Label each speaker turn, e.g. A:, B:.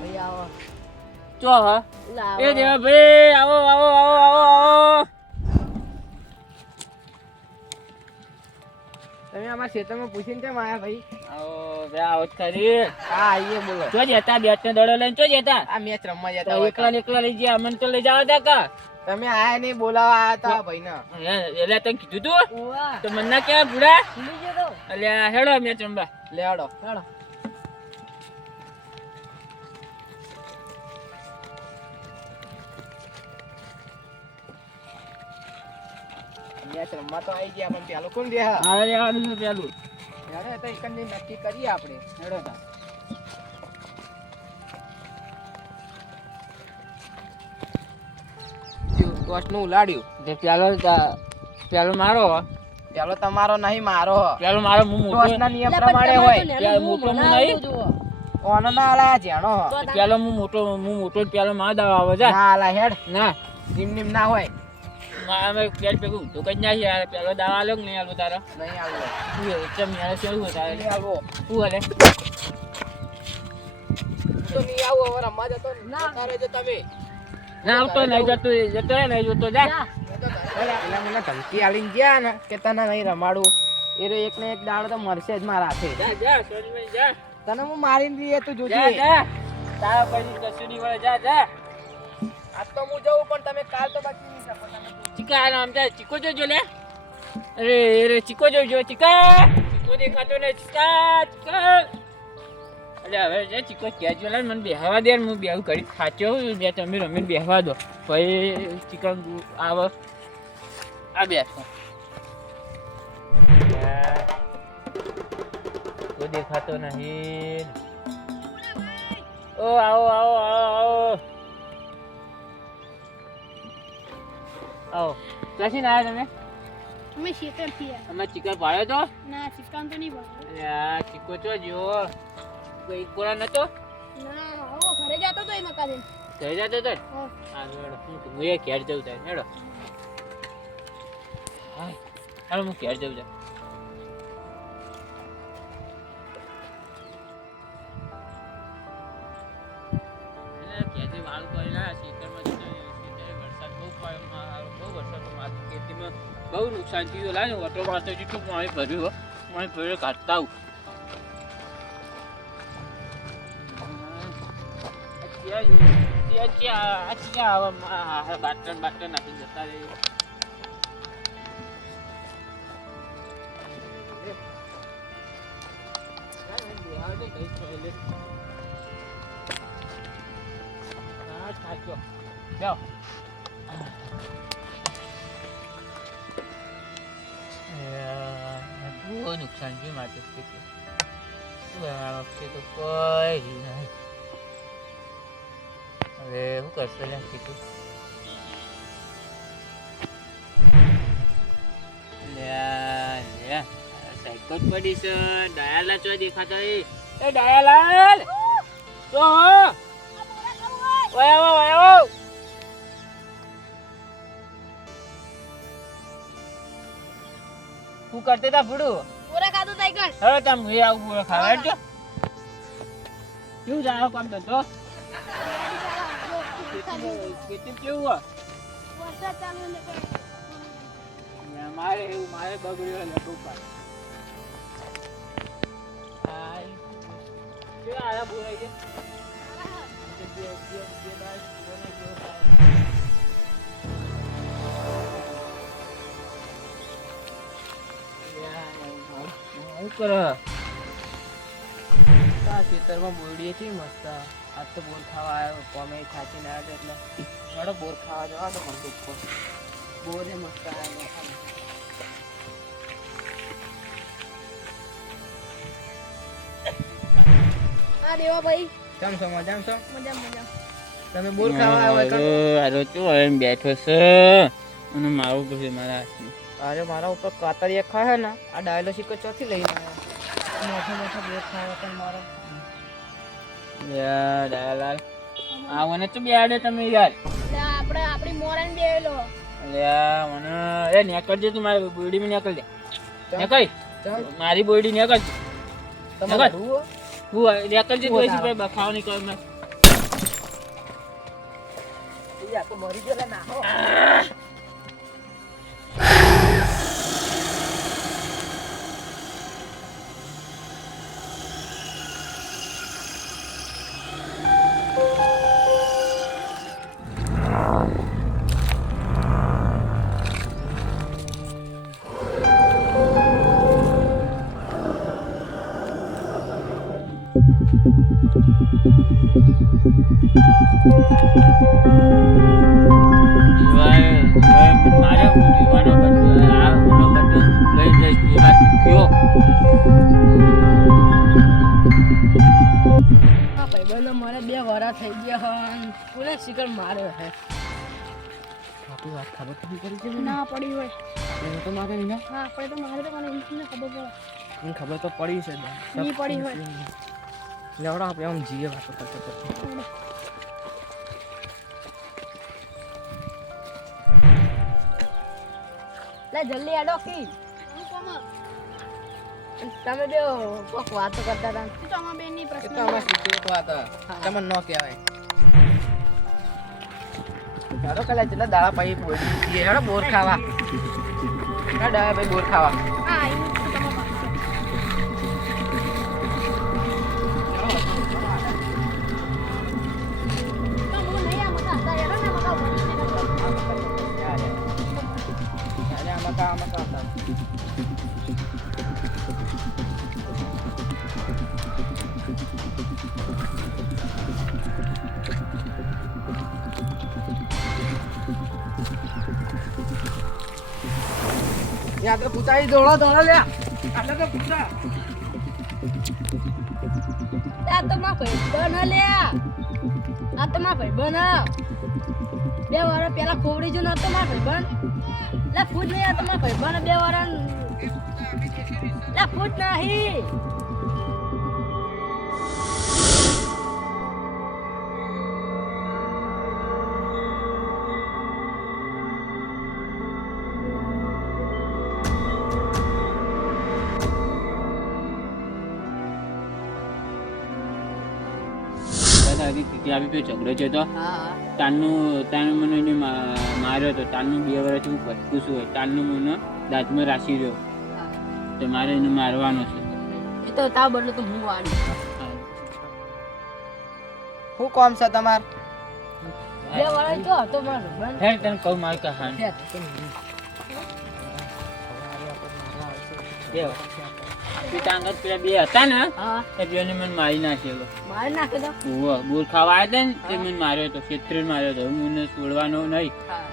A: ભાઈ આવો.
B: ચો હા એ દેવા ભાઈ આવો આવો આવો આવો આવો.
A: તમે અમારા ખેતરમાં પૂછીને કેમ આયા ભાઈ?
B: આવો બે આવો જ
A: હા આઈએ બોલો.
B: ચો જતા બેટ ને દડો લઈને ચો જતા?
A: આ મેચ રમવા જતા
B: એકલા ને એકલા લઈ ગયા અમને તો લઈ જાવ તા કા?
A: તમે આયા નહીં બોલાવા આયા તા ભાઈ ના
B: એટલે તને કીધું તું? તો મને ના કેવા ભૂડા? અલ્યા હેડો મેચ રમવા.
A: લેડો હેડો. મેચ રમવા તો આવી ગયા પણ પેલો કોણ દે હા?
B: હવે છે પેલું.
A: હેડો તો એક નક્કી કરીએ આપણે હેડો તા. ટોચનું ઉલાડ્યું.
B: તે પેલો પેલો મારો
A: પેલો તમારો નહીં મારો
B: પેલો મારો હું મોટો
A: નિયમ પ્રમાણે હોય.
B: પેલો મોટો હું નહીં.
A: ઓનો ના આલા જેણો
B: પેલો હું મોટો હું મોટો પેલો માં દાવા આવે છે
A: ના આલા હેડ.
B: ના.
A: નિમ નિમ ના હોય.
B: માં અમે પેટ ભેગું તો કઈ ના યાર. પેલો દાવા આલો નહીં આલો તારો?
A: નહીં આલવો
B: શું ચમ યાર શું હોય તારે?
A: નહીં આલવો
B: શું હલે.
A: તો નહીં આવો હવે રમવા જતો જતા રહેજો તમે.
B: ના આવતો નહીં જતો જતો નહીં જોતો. જા.
A: પેલા મને ધમકી આલીને ગયા ને કે તને નહીં રમાડું. એ રે એક ને એક દાડો તો મરશે જ મારા હાથે.
B: જા જા સોનીભાઈ જા.
A: તને હું મારીને દઈએ તું
B: જા
A: જોજે.
B: જા તારા પછી કશું નહીં વળે જા જા.
A: આજ તો હું જઉં પણ તમે કાલ તો બાકી નહીં શકો. તમે
B: ચીકા આમ જા ચીકો જોજો લે. અરે અરે, ચીકો જોજો, ચિકા. ચીકો દેખાતો ને ચિકા ચિકા. અરે, હવે જે ચીકો ક્યાં જોલા મને બેહવા દે હું બેહું કરી ખાચો બે તમે રમી બેહવા દો. ભાઈ ચિકન આવ. આ બેસો દેખાતો નહીં. ઓ, આવો આવો આવો આવો. આવો. ક્યાંથી ના આવ્યા તમે?
C: અમે શેતરથી આવ્યા.
B: અમે ચિકન પાડ્યો તો
C: ના ચિકન તો નહીં.
B: અરે આ ચીકો ચો જો કોઈ કોરા નતો?
C: ના આવો ઘરે જતો તો એ મકાને.
B: ઘરે જતો તો
C: હા.
B: મેડો હેડો હું હું એ ઘેર જઉં તાર હેડો. હા હાલો હું ઘેર જઉં તાર બહુ નુકસાન થયું લાગે ઓટો વાળતો જેટલું પાણી ભર્યું હો. પાણી ભર્યું કાઢતા આવું ત્યાં ત્યાં આ ત્યાં આવા બાટન બાટન નાખી જતા રહે બહુ નુકસાન માટે વખતે તો કોઈ નહીં. હવે શું કરશે લે કીધું લ્યા, લ્યા. આ સાયકલ પડી છે. દયાલા ચો દેખાતા એ એ દયાલાલ તો હો! ઓય આવો ઓય આવો! શું કરતે તા ફૂડું
C: પૂરા ખાધું તઈ કર
B: હવે તમે હું આવું પૂરો ખાવા જો કેવું જાણો કામ તો ખેતી કેવું હોય
C: વરસાદ ચાલુ ને કોઈ
B: ને મારે એવું મારે બગડ્યું એટલે બહુ પાડ. આ કે આયા બોલાય છે આવું કરે
A: આ ખેતરમાં બોરડીએ છે મસ્ત. આજ તો બોર ખાવા આવ્યો કોમે ખાચી ના આવ્યો એટલે. ચડો બોર ખાવા જવા તો મને ઉપર. બોરે મસ્ત આવ્યો
C: હા દેવા ભાઈ.
A: કેમ છો? મજામ છો?
C: મજા મજા
A: તમે બોર ખાવા આવ્યો
B: આ આરો ચો એમ બેઠો છે. અને મારું પછી મારા હાથમાં.
A: અરે મારા ઉપર કાતરિયા ખાય ને આ ડાયલો સિક્કો ચોથી લઈને આવ્યા. મોટો મોટો બે ખાવા પણ મારો.
B: યાર ડાયલાલ આ મને તો બેડે તમે યાર.
C: આપણે આપણી મોરાને બેવેલો
B: અલ્યા મને એ નીકળજે તું મારી બોડી માં નેકળ દે. નીકળ. મારી બોડી નેકળ.
A: તમારે
B: હું નેકળ
A: જે
B: પછી
A: થાવ.
B: બખાવ નહીં કર મેં
A: આ તો મરી ગયો લે
C: ભાઈબંધો મારે બે વરા થઈ ગયા હન. કોને શિકર માર્યો હે.
A: આપણી વાત ખબર તો કરી છે
C: ના પડી હોય.
A: મને તો મારે નહીં
C: હા આપણે તો મારે તો મને એમને ખબર પડે.
A: મને ખબર તો પડી છે
C: ની પડી હોય.
A: લેવડો આપણે આમ જીએ વાતો કરતા કરતા.
C: લે જલ્દી આડો કી. તમે બે કોક વાતો કરતા હતા. શું તમારા બેનની
A: એ
C: પ્રશ્ન
A: તો secret વાત. તમને ન કહેવાય. ચાલો કલા જેટલા દાડા પાઈ બોર એ બોર ખાવા. ડાયા ભાઈ બોર ખાવા. યા તો
C: માં ભાઈ બન લે. આ તો માં ભાઈ બન બે વાર પેલા ખોવડી જો નતો માં ભાઈ બન લે, ફૂટ નહીં, આ તો માં ભાઈ બન બે વાર લે, ફૂટ નહીં.
B: ત્યાં બી ઝઘડો છે તો તાનનું તાન મને એને માર્યો તો. તાનનું બે વર્ષ હું ભટકું છું. હોય તાનનું મને દાંતમાં રાશી રહ્યો તો મારે એને મારવાનો છે.
C: એ તો તા બદલો તો હું વાળી
A: શું કોમ છે તમાર?
C: બે વાર તો હતો માં ભાઈ બન
B: હેડ તને કહું મારી કહાની. કેવો? પિતાંગત પેલા બે હતા ને એ બેને મને મારી નાખેલો.
C: મારી નાખે તો
B: ઓવો બોર ખાવા આવ્યા હતા ને તે મને માર્યો હતો ક્ષેત્ર માર્યો હતો હું મને છોડવાનો નહીં.
C: હા.